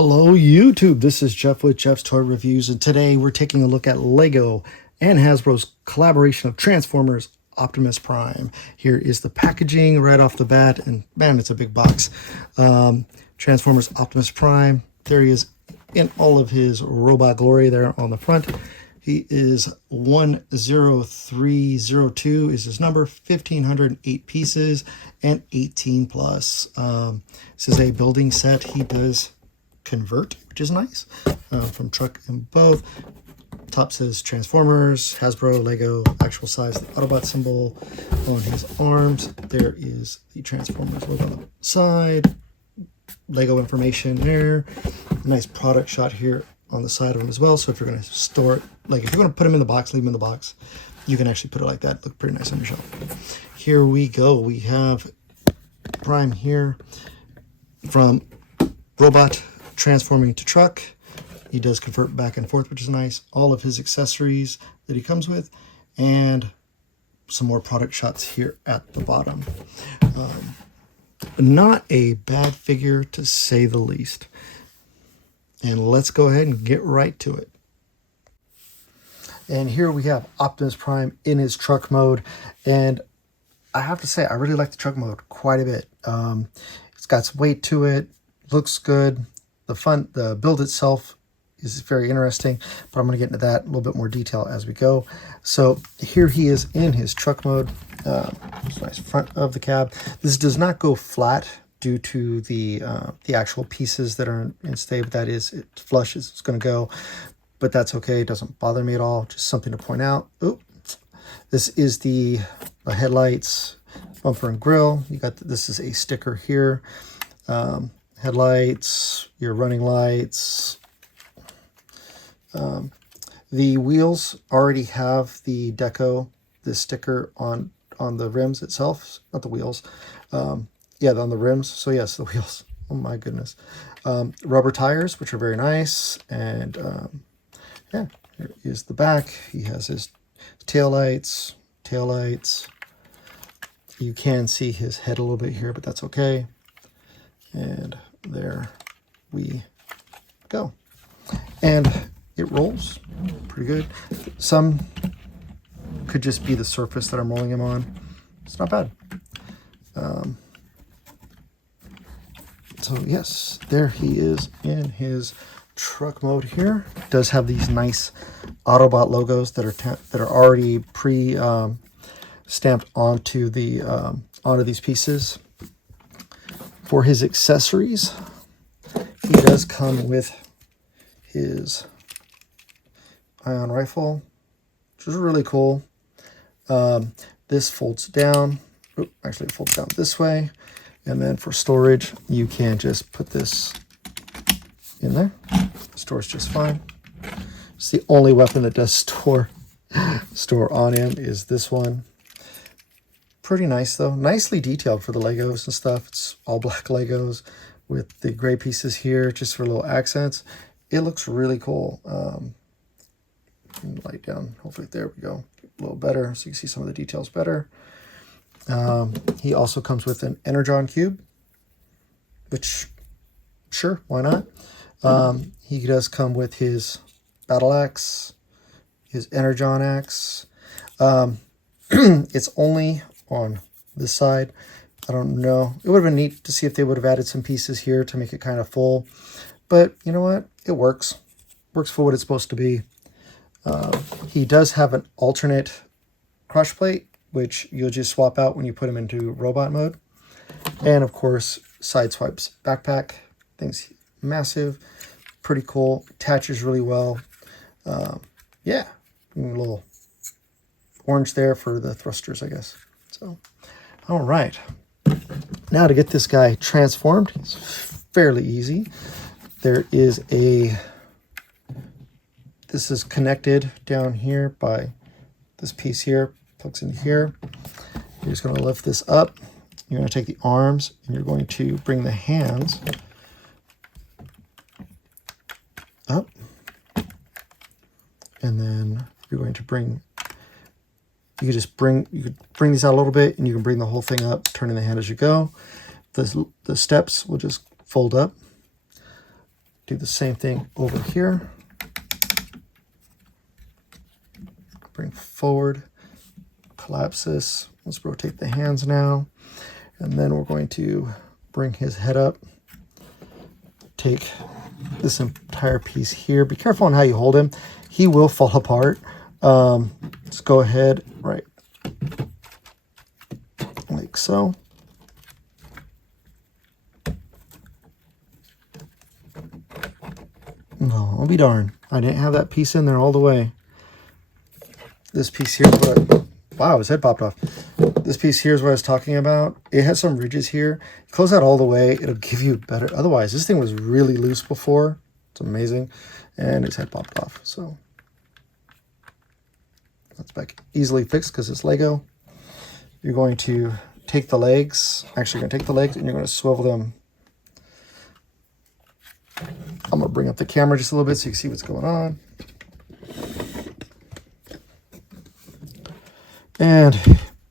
Hello YouTube, this is Jeff with Jeff's Toy Reviews, and today we're taking a look at LEGO and Hasbro's collaboration of Transformers Optimus Prime. Here is the packaging right off the bat, and man, it's a big box. Transformers Optimus Prime, there he is in all of his robot glory there on the front. He is 10302 is his number, 1,508 pieces, and 18 plus. This is a building set. He does convert, which is nice, from truck and both. Top says Transformers, Hasbro, Lego, actual size, the Autobot symbol on his arms. There is the Transformers logo on the side, Lego information there. Nice product shot here on the side of them as well. So if you're going to store it, like if you're going to put them in the box, leave them in the box, you can actually put it like that. Look pretty nice on your shelf. Here we go. We have Prime here from robot transforming to truck. He does convert back and forth, which is nice. All of his accessories that he comes with, and some more product shots here at the bottom. Not a bad figure, to say the least. And let's go ahead and get right to it. And here we have Optimus Prime in his truck mode, and I have to say I really like the truck mode quite a bit. It's got some weight to it, looks good. The build itself is very interesting, but I'm going to get into that in a little bit more detail as we go. So here he is in his truck mode. Nice front of the cab. This does not go flat due to the actual pieces that are in stay, but that is, it flush as it's going to go, but that's okay. It doesn't bother me at all. Just something to point out. Oop. This is the headlights, bumper and grill. You got this is a sticker here. Headlights, your running lights. The wheels already have the deco, the sticker on the rims itself, not the wheels. Yeah, on the rims. So yes, the wheels. Oh my goodness. Rubber tires, which are very nice. And yeah, here is the back. He has his tail lights. You can see his head a little bit here, but that's okay. And there we go. And it rolls pretty good. Some could just be the surface that I'm rolling him on. It's not bad. So yes, there he is in his truck mode here. It does have these nice Autobot logos that are already stamped onto these pieces. For his accessories, he does come with his ion rifle, which is really cool. This folds down. Oop, actually, it folds down this way. And then for storage, you can just put this in there. Stores just fine. It's the only weapon that does store on him is this one. Pretty nice though. Nicely detailed for the Legos and stuff. It's all black Legos with the gray pieces here just for little accents. It looks really cool. Light down. Hopefully there we go. A little better so you can see some of the details better. He also comes with an Energon Cube, which, sure, why not? He does come with his battle axe, his Energon axe. It's only on this side. I don't know. It would have been neat to see if they would have added some pieces here to make it kind of full. But you know what? It works. Works for what it's supposed to be. He does have an alternate crush plate, which you'll just swap out when you put him into robot mode. And of course, Sideswipe's backpack. Thing's massive. Pretty cool. Attaches really well. Yeah. A little orange there for the thrusters, I guess. So, all right. Now to get this guy transformed, it's fairly easy. There is this is connected down here by this piece here, plugs in here. You're just going to lift this up. You're going to take the arms and you're going to bring the hands up. And then you're going to bring, you could bring these out a little bit and you can bring the whole thing up, turning the hand as you go. The steps will just fold up. do the same thing over here. Bring forward, collapse this. Let's rotate the hands now. And then we're going to bring his head up. Take this entire piece here. Be careful on how you hold him. He will fall apart. Let's go ahead, right, like so. No, I'll be darned. I didn't have that piece in there all the way. This piece here is what wow, his head popped off. This piece here is what I was talking about. It has some ridges here. Close that all the way. It'll give you better. Otherwise, this thing was really loose before. It's amazing. And his head popped off. So that's back easily fixed because it's Lego. You're going to take the legs. Actually, you're going to take the legs and you're going to swivel them. I'm going to bring up the camera just a little bit so you can see what's going on. And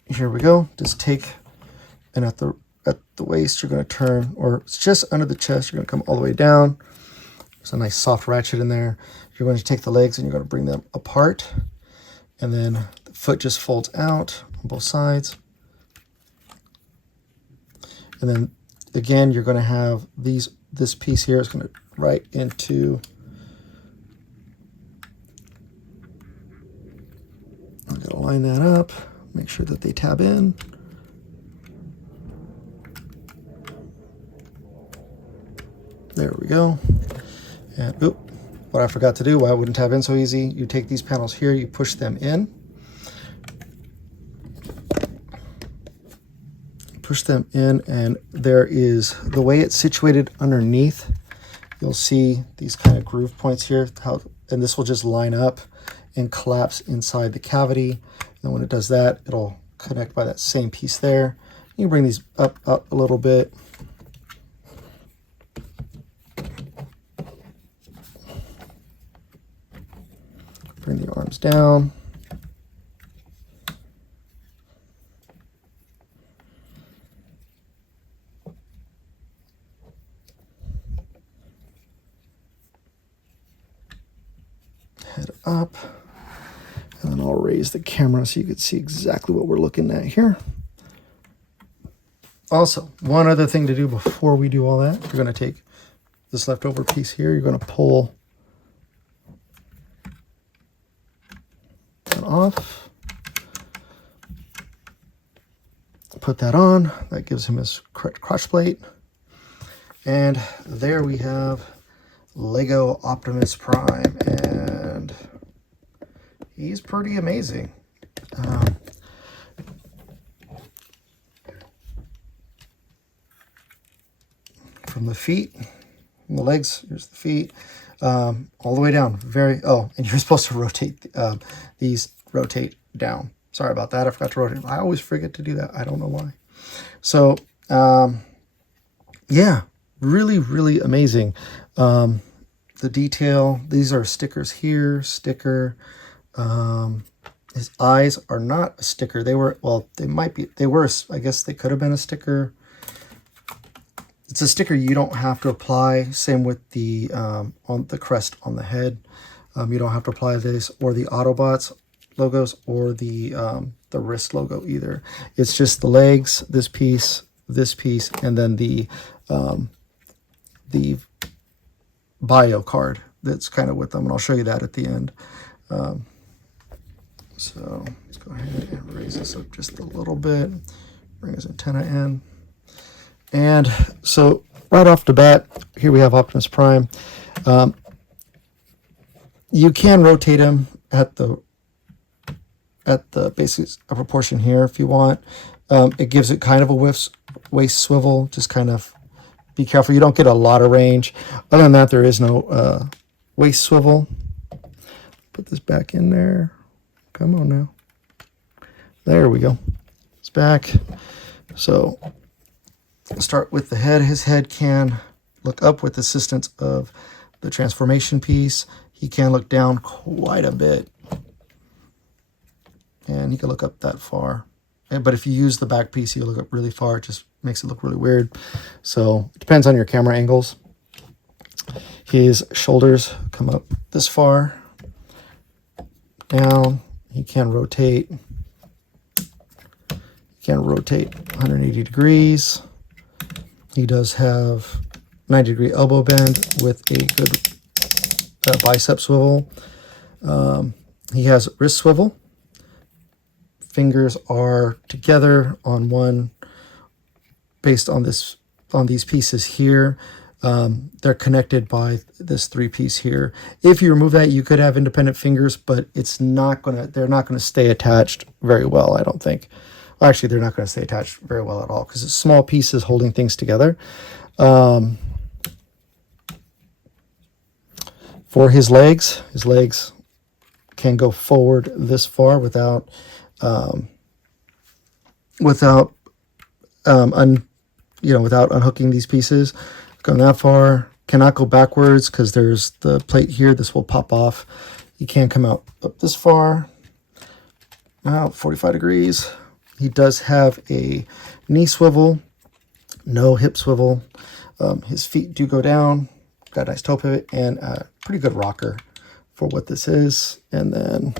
here we go. Just take, and at the waist, you're going to turn, or it's just under the chest. You're going to come all the way down. There's a nice soft ratchet in there. You're going to take the legs and you're going to bring them apart. And then the foot just folds out on both sides. And then again, you're going to have this piece here is going to right into, I'm going to line that up, make sure that they tab in. There we go. And oop, what I forgot to do, why it wouldn't tab in so easy, you take these panels here, you push them in. Push them in, and there is, the way it's situated underneath, you'll see these kind of groove points here, and this will just line up and collapse inside the cavity. And when it does that, it'll connect by that same piece there. You bring these up a little bit. Bring the arms down. Head up. And then I'll raise the camera so you can see exactly what we're looking at here. Also, one other thing to do before we do all that, you're going to take this leftover piece here, you're going to pull that off, put that on, that gives him his correct crotch plate, and there we have Lego Optimus Prime, and he's pretty amazing. From the feet, from the legs, here's the feet, all the way down. Oh, and you're supposed to rotate, these rotate down. Sorry about that, I forgot to rotate. I always forget to do that, I don't know why. So, yeah, really, really amazing. The detail, these are stickers here, sticker. His eyes are not a sticker. They were, well, they might be, they were, I guess they could have been a sticker. It's a sticker you don't have to apply. Same with the on the crest on the head. You don't have to apply this or the Autobots logos or the wrist logo either. It's just the legs, this piece, and then the bio card that's kind of with them, and I'll show you that at the end. So let's go ahead and raise this up just a little bit, bring his antenna in. And so right off the bat, here we have Optimus Prime. You can rotate him at the basic proportion here if you want. It gives it kind of a waist swivel, just kind of be careful you don't get a lot of range. Other than that, there is no waist swivel. Put this back in there. Come on now. There we go. It's back. So let's start with the head. His head can look up with assistance of the transformation piece. He can look down quite a bit. And he can look up that far. But if you use the back piece, he'll look up really far. It just makes it look really weird. So it depends on your camera angles. His shoulders come up this far, down. He can rotate. He can rotate 180 degrees. He does have 90-degree elbow bend with a good bicep swivel. He has wrist swivel. Fingers are together on one based on these pieces here. They're connected by this 3-piece here. If you remove that, you could have independent fingers, but they're not gonna stay attached very well, I don't think. Well, actually, they're not gonna stay attached very well at all because it's small pieces holding things together. For his legs can go forward this far without unhooking these pieces. Going that far. Cannot go backwards because there's the plate here. This will pop off. He can come out up this far. About 45 degrees. He does have a knee swivel, no hip swivel. His feet do go down. Got a nice toe pivot and a pretty good rocker for what this is. And then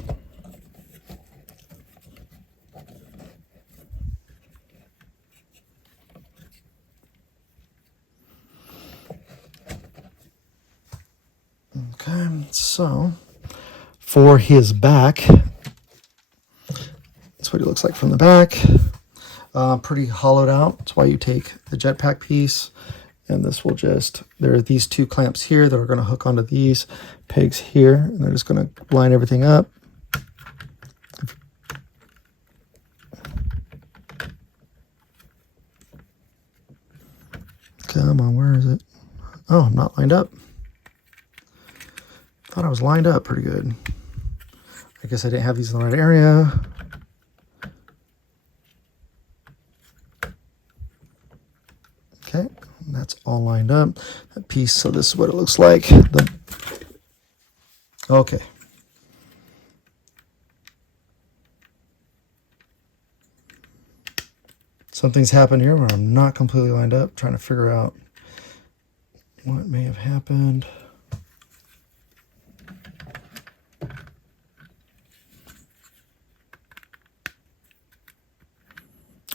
okay, so for his back, that's what he looks like from the back. Pretty hollowed out. That's why you take the jetpack piece, and this will just, there are these 2 clamps here that are going to hook onto these pegs here, and they're just going to line everything up. Come on, where is it? Oh, I'm not lined up. Thought I was lined up pretty good. I guess I didn't have these in the right area. Okay, that's all lined up. That piece, so this is what it looks like. Okay. Something's happened here where I'm not completely lined up, trying to figure out what may have happened.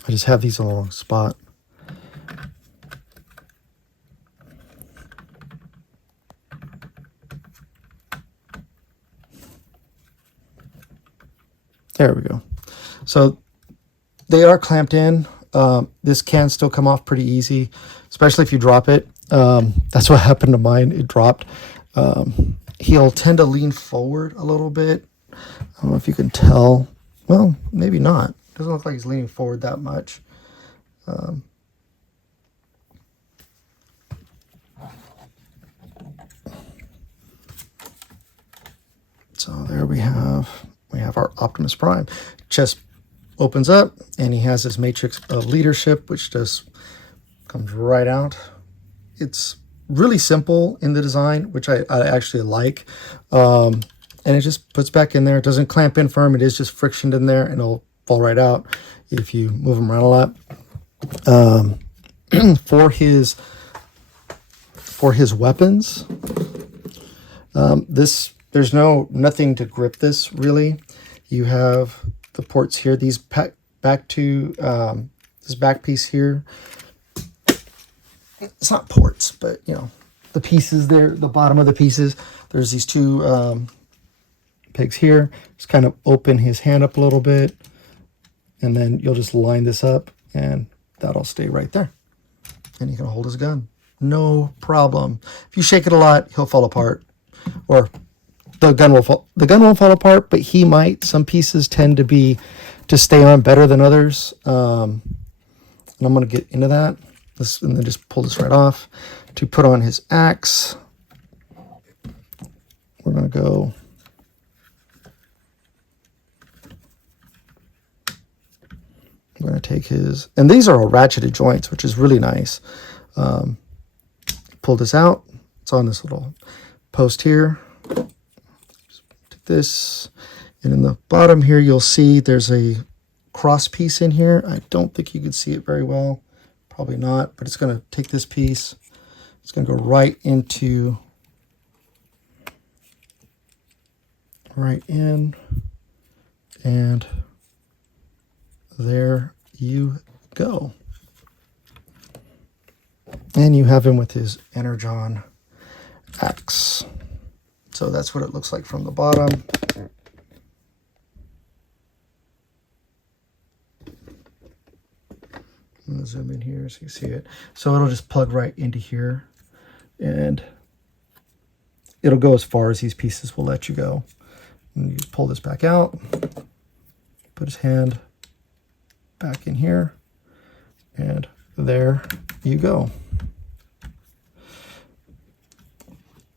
I just have these in the wrong spot. There we go. So they are clamped in. This can still come off pretty easy, especially if you drop it. That's what happened to mine. It dropped. He'll tend to lean forward a little bit. I don't know if you can tell. Well, maybe not. Doesn't look like he's leaning forward that much. So there we have our Optimus Prime. Chest opens up, and he has this matrix of leadership, which just comes right out. It's really simple in the design, which I actually like. And it just puts back in there. It doesn't clamp in firm. It is just frictioned in there, and it'll fall right out if you move him around a lot. For his weapons, there's nothing to grip this really. You have the ports here. These back to this back piece here. It's not ports, but the pieces there, the bottom of the pieces. There's these 2 pegs here. Just kind of open his hand up a little bit, and then you'll just line this up, and that'll stay right there. And he can hold his gun, no problem. If you shake it a lot, he'll fall apart, or the gun won't fall apart, but he might. Some pieces tend to stay on better than others. And I'm going to get into that. And then just pull this right off. To put on his axe, we're going to go. I'm going to take his, and these are all ratcheted joints, which is really nice. Pull this out. It's on this little post here. Take this, and in the bottom here, you'll see there's a cross piece in here. I don't think you can see it very well. Probably not, but it's going to take this piece. It's going to go right into right in, and there you go. And you have him with his Energon axe. So that's what it looks like from the bottom. I'm gonna zoom in here so you see it. So it'll just plug right into here, and it'll go as far as these pieces will let you go. And you pull this back out, put his hand back in here, and there you go.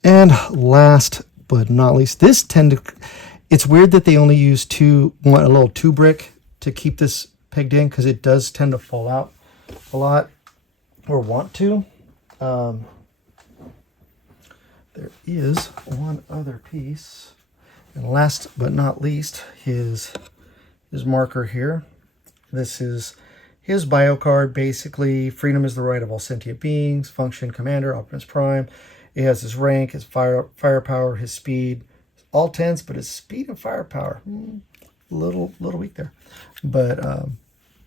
And last but not least, it's weird that they only use a little 2 brick to keep this pegged in, because it does tend to fall out a lot, or want to. There is one other piece, and last but not least, his marker here. This is his bio card. Basically, freedom is the right of all sentient beings. Function: Commander, Optimus Prime. It has his rank, his firepower, his speed, all 10s, but his speed and firepower, little weak there. But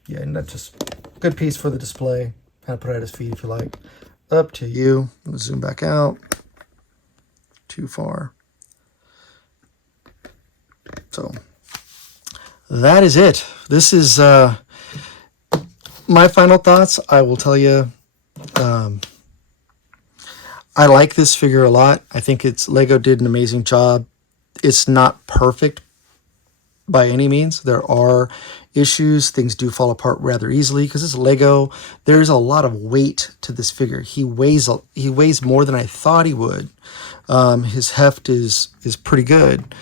yeah, and that's just a good piece for the display. Kind of put it at his feet if you like. Up to you. Let's zoom back out. Too far. So that is it. This is my final thoughts. I will tell you, I like this figure a lot. I think Lego did an amazing job. It's not perfect by any means. There are issues. Things do fall apart rather easily because it's Lego. There's a lot of weight to this figure. He weighs more than I thought he would. His heft is pretty good.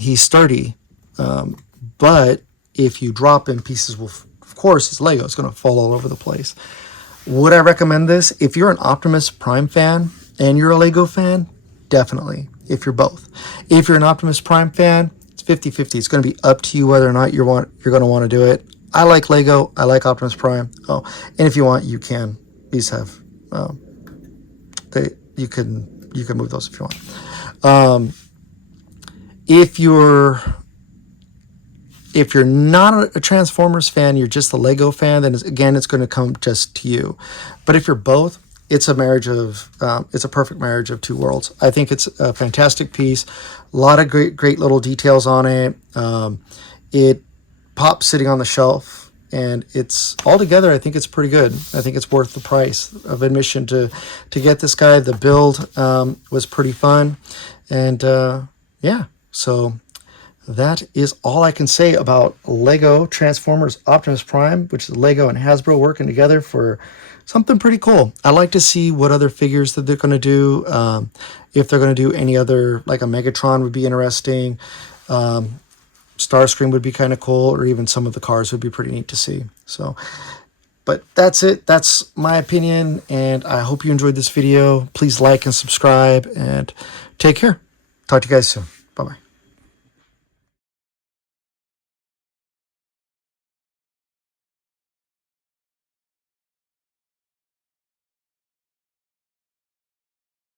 He's sturdy. But if you drop him, pieces will, of course, it's Lego. It's going to fall all over the place. Would I recommend this? If you're an Optimus Prime fan and you're a Lego fan, definitely. If you're both. If you're an Optimus Prime fan, it's 50-50. It's going to be up to you whether or not you're going to want to do it. I like Lego. I like Optimus Prime. Oh, and if you want, you can. These have you can move those if you want. If you're not a Transformers fan, you're just a Lego fan, then again, it's going to come just to you. But if you're both, it's a perfect marriage of two worlds. I think it's a fantastic piece. A lot of great little details on it. It pops sitting on the shelf, and it's altogether, I think it's pretty good. I think it's worth the price of admission to get this guy. The build was pretty fun, and yeah, so that is all I can say about Lego Transformers Optimus Prime, which is Lego and Hasbro working together for something pretty cool. I'd like to see what other figures that they're going to do. If they're going to do any other, like a Megatron would be interesting. Starscream would be kind of cool, or even some of the cars would be pretty neat to see. So, but that's it. That's my opinion, and I hope you enjoyed this video. Please like and subscribe, and take care. Talk to you guys soon. Bye-bye.